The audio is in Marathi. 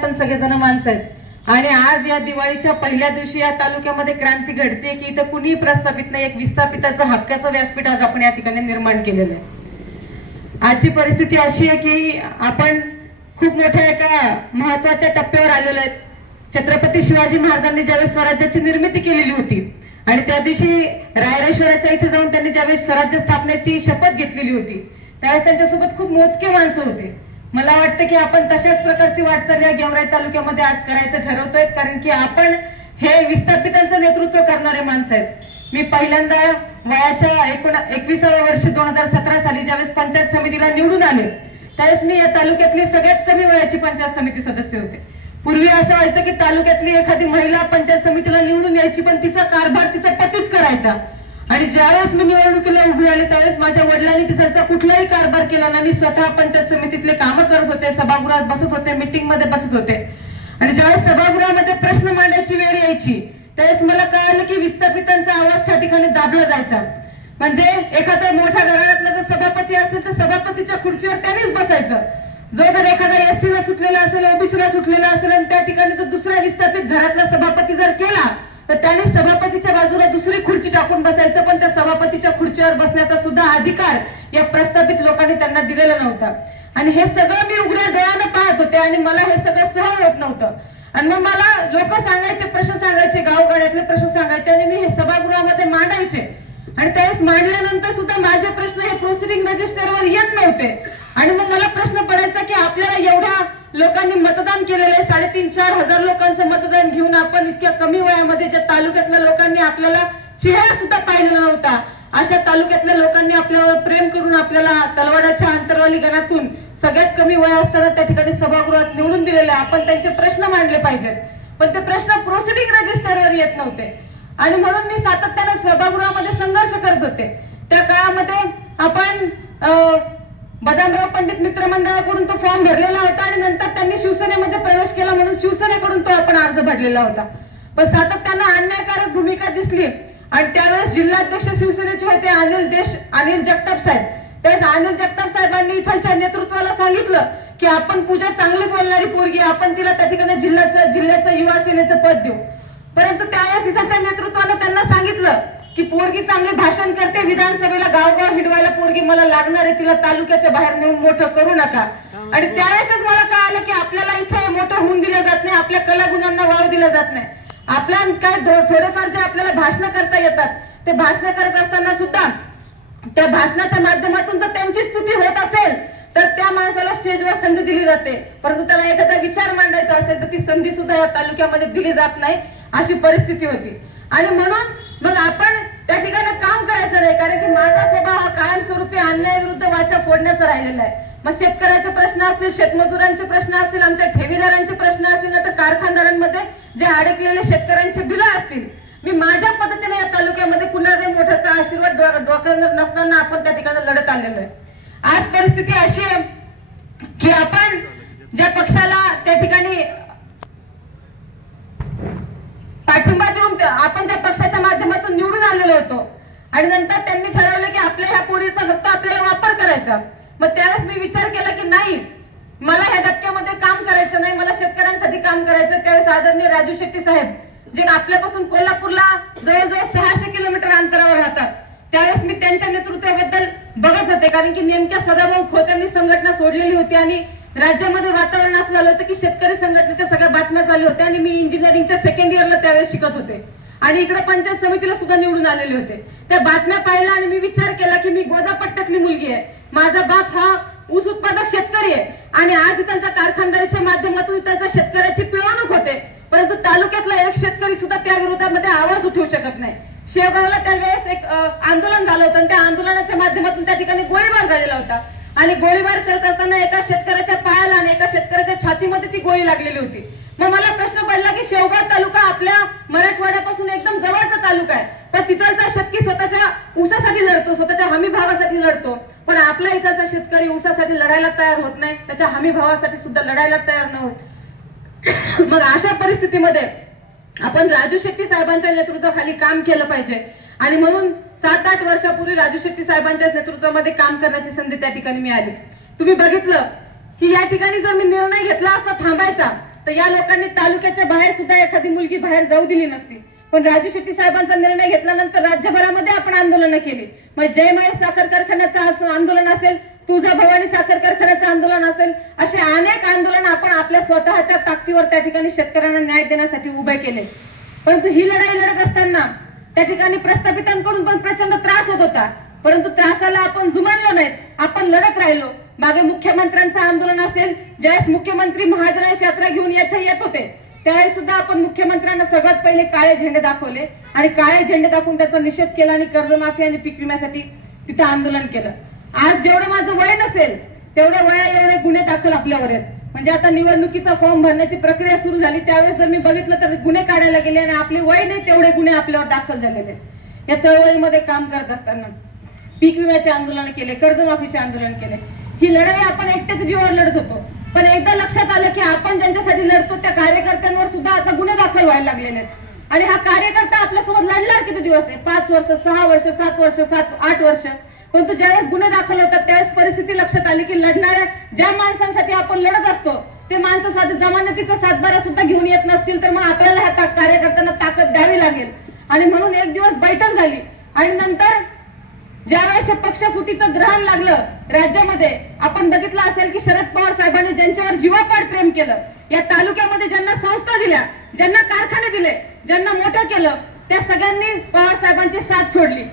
आपण सगळेजण माणसं आहेत आणि आज या दिवाळीच्या पहिल्या दिवशी या तालुक्यामध्ये क्रांती घडते की इथं कुणीही प्रस्थापित नाही, एक विस्थापिताचं हक्काचं व्यासपीठ आज आपण या ठिकाणी निर्माण केलेलं आहे। आजची परिस्थिती अशी आहे की आपण खूप मोठ्या एका महत्वाच्या टप्प्यावर आलेलो आहे। छत्रपती शिवाजी महाराजांनी ज्यावेळेस स्वराज्याची निर्मिती केलेली होती आणि त्या दिवशी रायरेश्वराच्या इथे जाऊन त्यांनी ज्यावेळेस स्वराज्य स्थापनेची शपथ घेतलेली होती त्यावेळेस त्यांच्यासोबत खूप मोजके माणसं होते। मला वाटतं की आपण तशाच प्रकारची वाटचाल या गेवराई तालुक्यामध्ये आज करायचं ठरवतोय, कारण की आपण हे विस्थापितांचं नेतृत्व करणारे माणसं आहेत। मी पहिल्यांदा वयाच्या 21व्या वर्षी 2017 साली ज्यावेळेस पंचायत समितीला निवडून आले त्यावेळेस मी या तालुक्यातली सगळ्यात कमी वयाची पंचायत समिती सदस्य होते। पूर्वी असं व्हायचं की तालुक्यातली एखादी महिला पंचायत समितीला निवडून यायची पण तिचा कारभार तिचा पतीच करायचा आणि ज्यावेळेस मी निवडणुकीला उभी आले त्यावेळेस माझ्या वडिलांनी तिचा कुठलाही कारभार केला ना। मी स्वतः पंचायत समितीतले कामं करत होते, सभागृहात बसत होते, मीटिंग मध्ये बसत होते आणि ज्यावेळेस सभागृहामध्ये प्रश्न मांडायची वेळ यायची त्यावेळेस मला कळालं की विस्थापितांचा आवाज त्या ठिकाणी दाबला जायचा। म्हणजे एखाद्या मोठ्या घराण्यातला जर सभापती असेल तर सभापतीच्या खुर्चीवर त्यानेच बसायचं। जो जर एखादा एससीला सुटलेला असेल, ओबीसीला सुटलेला असेल आणि त्या ठिकाणी जर दुसऱ्या विस्थापित घरातला सभापती जर केला तर त्याने सभापतीच्या बाजूला दुसरी खुर्ची टाकून बसायचं, पण त्या सभापतीच्या खुर्चीवर बसण्याचा सुद्धा अधिकार या प्रस्थापित लोकांनी त्यांना दिलेला नव्हता। आणि हे सगळं मी उघड्या डोळ्यानं पाहत होते आणि मला हे सगळं सहन होत नव्हतं। आणि मग मला लोक सांगायचे, प्रश्न सांगायचे, गावगाड्यातले प्रश्न सांगायचे आणि मी हे सभागृहामध्ये मांडायचे आणि त्यावेळेस मांडल्यानंतर सुद्धा माझे प्रश्न हे प्रोसिडिंग रजिस्टरवर येत नव्हते। आणि मग मला प्रश्न पडायचा की आपल्याला एवढ्या लोकांनी मतदान केलेलं आहे, 3,500-4,000 हजार लोकांचं मतदान घेऊन आपण इतक्या कमी वयामध्ये ज्या तालुक्यातल्या लोकांनी आपल्याला चेहरा सुद्धा पाहिलेला नव्हता अशा तालुक्यातल्या लोकांनी आपल्यावर प्रेम करून आपल्याला तलवाडाच्या अंतरवाली गणातून सगळ्यात कमी वय असताना त्या ठिकाणी सभागृहात निवडून दिलेले, आपण त्यांचे प्रश्न मांडले पाहिजेत, पण ते प्रश्न प्रोसिडिंग रजिस्टरवर येत नव्हते। आणि म्हणून मी सातत्याने सभागृहामध्ये संघर्ष करत होते। त्या काळामध्ये आपण बदामराव पंडित मित्र मंडळाकडून तो फॉर्म भरलेला होता आणि नंतर त्यांनी शिवसेनेमध्ये प्रवेश केला म्हणून शिवसेनेकडून तो आपण अर्ज भरलेला होता, पण सातत्याने अन्यायकारक भूमिका दिसली आणि त्यावेळेस जिल्हाध्यक्ष शिवसेनेचे होते अनिल जगताप साहेब। त्यावेळेस अनिल जगताप साहेबांनी इथलच्या नेतृत्वाला सांगितलं की आपण पूजा चांगली बोलणारी पोरगी, आपण तिला त्या ठिकाणी जिल्ह्याचं युवा सेनेचं पद देऊ। परंतु त्यावेळेस इथलच्या नेतृत्वाने त्यांना सांगितलं की पोरगी चांगले भाषण करते, विधानसभेला गावगाव हिंडवायला पोरगी मला लागणार आहे, तिला तालुक्याच्या बाहेर नेऊन मोठं करू नका। आणि त्यावेळेसच मला कळालं की आपल्याला इथे मोठं होऊन दिलं जात नाही, आपल्या कलागुणांना वाव दिला जात नाही। आपल्या काय थोडेफार जे आपल्याला भाषण करता येतात ते भाषण करत असताना सुद्धा त्या भाषणाच्या माध्यमातून जर त्यांची स्तुती होत असेल तर त्या माणसाला स्टेजवर संधी दिली जाते, परंतु त्याला एखादा विचार मांडायचा असेल तर ती संधी सुद्धा या तालुक्यामध्ये दिली जात नाही, अशी परिस्थिती होती। आणि म्हणून मग आपण त्या ठिकाणी काम करायचं नाही, कारण की माझा स्वभाव हा कायमस्वरूपी अन्यायाविरुद्ध वाचा फोडण्याचा राहिलेला आहे। मग शेतकऱ्याचे प्रश्न असतील, शेतमजुरांचे प्रश्न असतील, आमच्या ठेवीदारांचे प्रश्न असतील ना तर कारखानदारांमध्ये जे अडकलेले शेतकऱ्यांचे बिलं असतील, मी माझ्या पद्धतीने या तालुक्यामध्ये कुणाचाही मोठ्याचा आशीर्वाद डोक्यावर नसताना आपण त्या ठिकाणी लढत आलेलो आहे। आज परिस्थिती अशी आहे की आपण ज्या पक्षाला त्या ठिकाणी पाठिंबा देऊन आपण ज्या पक्षाच्या माध्यमातून निवडून आलेलो होतो आणि नंतर त्यांनी ठरवलं की आपल्या ह्या पोरीचा फक्त आपल्याला वापर करायचा, मग त्यावेळेस मी विचार केला की नाही, मला ह्या धक्क्यामध्ये काम करायचं नाही, मला शेतकऱ्यांसाठी काम करायचं। त्यावेळेस आदरणीय राजू शेट्टी साहेब जे आपल्यापासून कोल्हापूरला जवळजवळ 600 किलोमीटर अंतरावर राहतात, त्यावेळेस मी त्यांच्या नेतृत्वाबद्दल बघत होते, कारण की नेमक्या सदाभाऊ खोतांनी संघटना सोडलेली होती आणि राज्यामध्ये वातावरण असं झालं होतं की शेतकरी संघटनेच्या सगळ्या बातम्या चालू होत्या आणि मी इंजिनिअरिंगच्या सेकंड इयरला त्यावेळेस शिकत होते आणि इकडे पंचायत समितीला सुद्धा निवडून आलेले होते। त्या बातम्या पाहिल्या आणि मी विचार केला की मी गोदापट्ट्यातली मुलगी आहे, माझा बाप हा ऊस उत्पादक शेतकरी आहे आणि आज त्यांच्या कारखानदारीच्या माध्यमातून त्यांच्या शेतकऱ्याची पिळवणूक होते, परंतु तालुक्यातला एक शेतकरी सुद्धा त्या विरोधामध्ये आवाज उठवू शकत नाही। शेवगावला त्यावेळेस एक आंदोलन झालं होतं आणि त्या आंदोलनाच्या माध्यमातून त्या ठिकाणी गोळीबार झालेला होता आणि गोळीबार करत असताना एका शेतकऱ्याच्या पायाला आणि एका शेतकऱ्याच्या छातीमध्ये ती गोळी लागलेली होती। मग मला प्रश्न पडला की शेवगाव तालुका आपल्या मराठवाड्यापासून एकदम जवळचा तालुका आहे, पण तिथलचा शेतकरी स्वतःच्या ऊसासाठी लढतो, स्वतःच्या हमी भावासाठी लढतो, पण आपल्या इथलचा शेतकरी ऊसासाठी लढायला तयार होत नाही, त्याच्या हमी भावासाठी सुद्धा लढायला तयार न होत। मग अशा परिस्थितीमध्ये आपण राजू शेट्टी साहेबांच्या नेतृत्वाखाली काम केलं पाहिजे आणि म्हणून 7-8 वर्षापूर्वी राजू शेट्टी साहेबांच्या नेतृत्वामध्ये काम करण्याची संधी त्या ठिकाणी मिळाली। तुम्ही बघितलं की या ठिकाणी जर मी निर्णय घेतला असता थांबायचा तर या लोकांनी तालुक्याच्या बाहेर सुद्धा एखादी मुलगी बाहेर जाऊ दिली नसती. पण राजू शेट्टी साहेबांचा निर्णय घेतल्यानंतर राज्यभरामध्ये आपण आंदोलन केली. मग जय महेश साखर कारखान्याचं आंदोलन असेल, तुळजा भवानी साखर कारखान्याचं आंदोलन असेल, असे अनेक आंदोलन आपण आपल्या स्वतःच्या ताकदीवर त्या ठिकाणी शेतकऱ्यांना न्याय देण्यासाठी उभे केले. परंतु ही लढाई लढत असताना त्या ठिकाणी प्रस्थापितांकडून पण प्रचंड त्रास होत होता. परंतु त्रासाला आपण जुमानलो नाहीत, आपण लढत राहिलो. मागे मुख्यमंत्र्यांचं आंदोलन असेल, ज्यावेळेस मुख्यमंत्री महाजनादेश यात्रा घेऊन येथे येत होते, त्यावेळेस सुद्धा आपण मुख्यमंत्र्यांना सगळ्यात पहिले काळे झेंडे दाखवले आणि काळे झेंडे दाखवून त्याचा निषेध केला आणि कर्जमाफी आणि पीक विम्यासाठी तिथे आंदोलन केलं. आज जेवढं माझं वय नसेल तेवढ्या वया एवढे गुन्हे दाखल आपल्यावर आहेत. म्हणजे आता निवडणुकीचा फॉर्म भरण्याची प्रक्रिया सुरू झाली, त्यावेळेस जर मी बघितलं तर गुन्हे काढायला गेले आणि आपले वय नाही तेवढे गुन्हे आपल्यावर दाखल झालेले. या चळवळीमध्ये काम करत असताना पीक विम्याचे आंदोलन केले, कर्जमाफीचे आंदोलन केले. ही लढाई आपण एकट्याच्या जीवावर लढत होतो. पण एकदा लक्षात आलं की आपण ज्यांच्यासाठी लढतो त्या कार्यकर्त्यांवर सुद्धा आता गुन्हे दाखल व्हायला लागलेले आहेत. आणि हा कार्यकर्ता आपल्यासोबत लढणार किती दिवस आहे? 5 वर्ष, 6 वर्ष, 7 वर्ष, 8 वर्ष. परंतु ज्यावेळेस गुन्हे दाखल होतात त्यावेळेस परिस्थिती लक्षात आली की लढणाऱ्या ज्या माणसांसाठी आपण लढत असतो ते माणसं साधे जमानतीचा सातबारा सुद्धा घेऊन येत नसतील तर मग आपल्याला ह्या कार्यकर्त्यांना ताकद द्यावी लागेल. आणि म्हणून एक दिवस बैठक झाली आणि नंतर ज्यावेळेस पक्षफुटीचं ग्रहण लागलं राज्यामध्ये, आपण बघितलं असेल की शरद पवार साहेबांनी ज्यांच्यावर जीवापाड प्रेम केलं, या तालुक्यामध्ये ज्यांना संस्था दिल्या, ज्यांना कारखाने दिले, ज्यांना मोठं केलं, त्या सगळ्यांनी पवार साहेबांची साथ सोडली.